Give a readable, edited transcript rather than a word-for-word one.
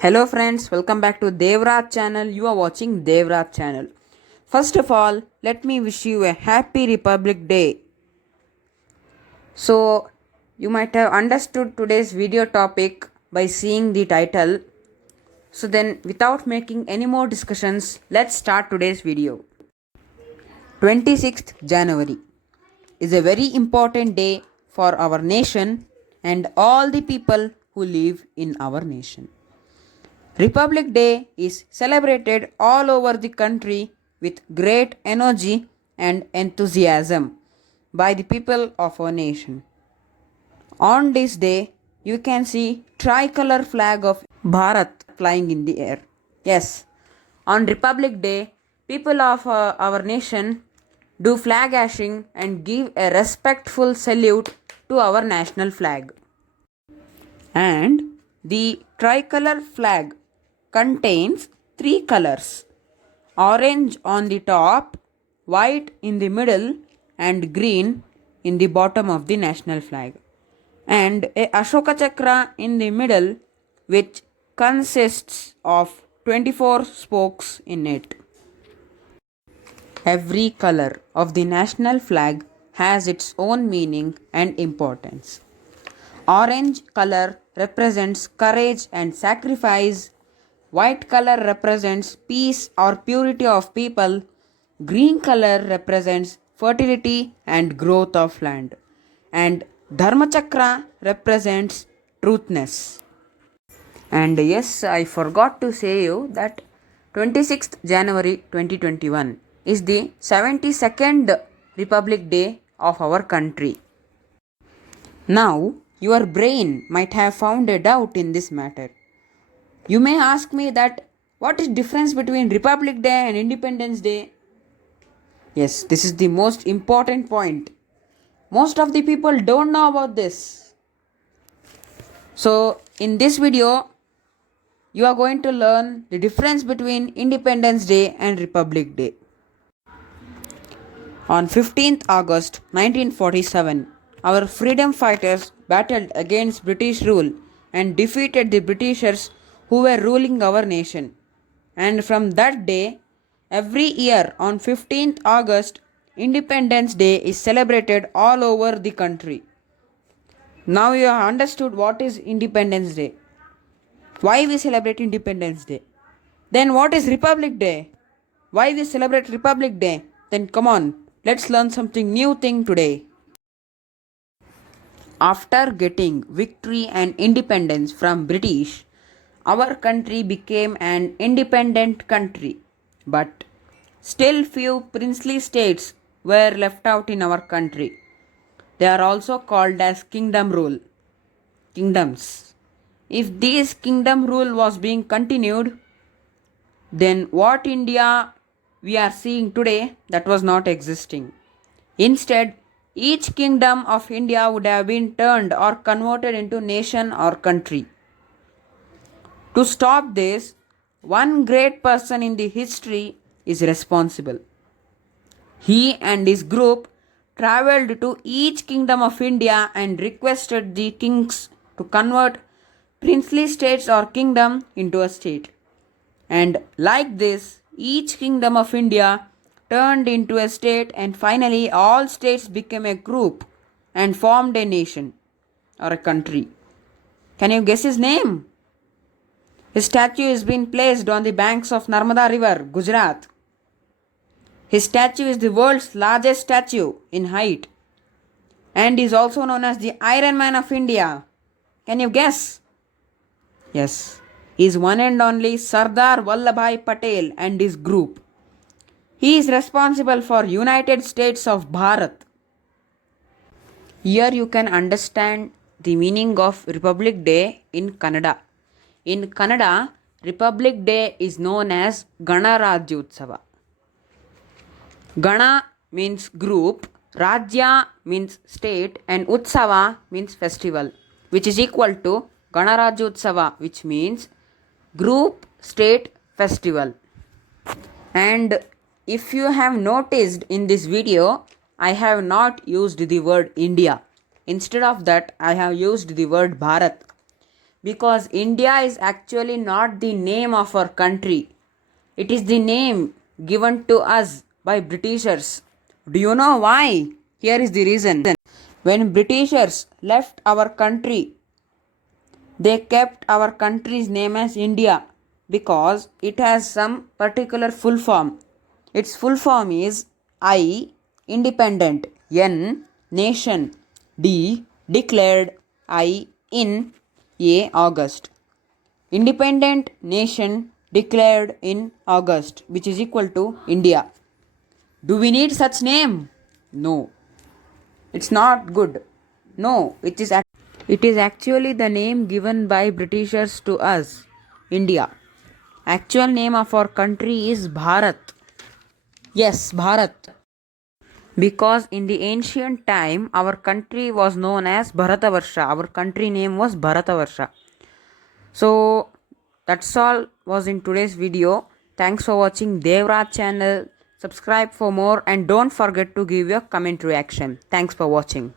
Hello friends, welcome back to Devraj channel. You are watching Devraj channel. First of all, let me wish you a happy Republic Day. So, you might have understood today's video topic by seeing the title. So then, without making any more discussions, let's start today's video. 26th January is a very important day for our nation and all the people who live in our nation. Republic Day is celebrated all over the country with great energy and enthusiasm by the people of our nation. On this day, you can see tricolor flag of Bharat flying in the air. Yes, on Republic Day, people of our nation do flag hashing and give a respectful salute to our national flag. And the tricolor flag contains three colors: orange on the top, white in the middle, and green in the bottom of the national flag, and a Ashoka Chakra in the middle, which consists of 24 spokes in it. Every color of the national flag has its own meaning and importance. Orange color represents courage and sacrifice. White color represents peace or purity of people. Green color represents fertility and growth of land. And Dharma Chakra represents truthness. And yes, I forgot to say you that 26th January 2021 is the 72nd Republic Day of our country. Now, your brain might have found a doubt in this matter. You may ask me that what is difference between Republic Day and Independence Day? Yes, this is the most important point. Most of the people don't know about this. So, in this video, you are going to learn the difference between Independence Day and Republic Day. On 15th August 1947, our freedom fighters battled against British rule and defeated the Britishers who were ruling our nation. And from that day, every year on 15th August, Independence Day is celebrated all over the country. Now you have understood what is Independence Day. Why we celebrate Independence Day? Then what is Republic Day? Why we celebrate Republic Day? Then come on, let's learn something new thing today. After getting victory and independence from British, our country became an independent country. But still few princely states were left out in our country. They are also called as kingdoms. If this kingdom rule was being continued, then what India we are seeing today, that was not existing. Instead, each kingdom of India would have been turned or converted into nation or country. To stop this, one great person in the history is responsible. He and his group travelled to each kingdom of India and requested the kings to convert princely states or kingdom into a state. And like this, each kingdom of India turned into a state, and finally all states became a group and formed a nation or a country. Can you guess his name? His statue is being placed on the banks of Narmada River, Gujarat. His statue is the world's largest statue in height and is also known as the Iron Man of India. Can you guess? Yes, he is one and only Sardar Vallabhbhai Patel and his group. He is responsible for United States of Bharat. Here you can understand the meaning of Republic Day in Kannada. In Kannada, Republic Day is known as Ganarajyotsava. Gana means group, Rajya means state, and Utsava means festival, which is equal to Ganarajyotsava, which means group, state, festival. And if you have noticed in this video, I have not used the word India. Instead of that, I have used the word Bharat. because India is actually not the name of our country. It is the name given to us by Britishers. Do you know why? Here is the reason. When Britishers left our country, they kept our country's name as India because it has some particular full form. Its full form is I, independent, N, nation, D, declared, I, in, A, August. Independent nation declared in August, which is equal to India. Do we need such name? No. It's not good. No, it is actually the name given by Britishers to us, India. Actual name of our country is Bharat. Yes, Bharat. Because in the ancient time, our country was known as Bharatavarsha. Our country name was Bharatavarsha. So, that's all was in today's video. Thanks for watching Devraj channel. Subscribe for more and don't forget to give your comment reaction. Thanks for watching.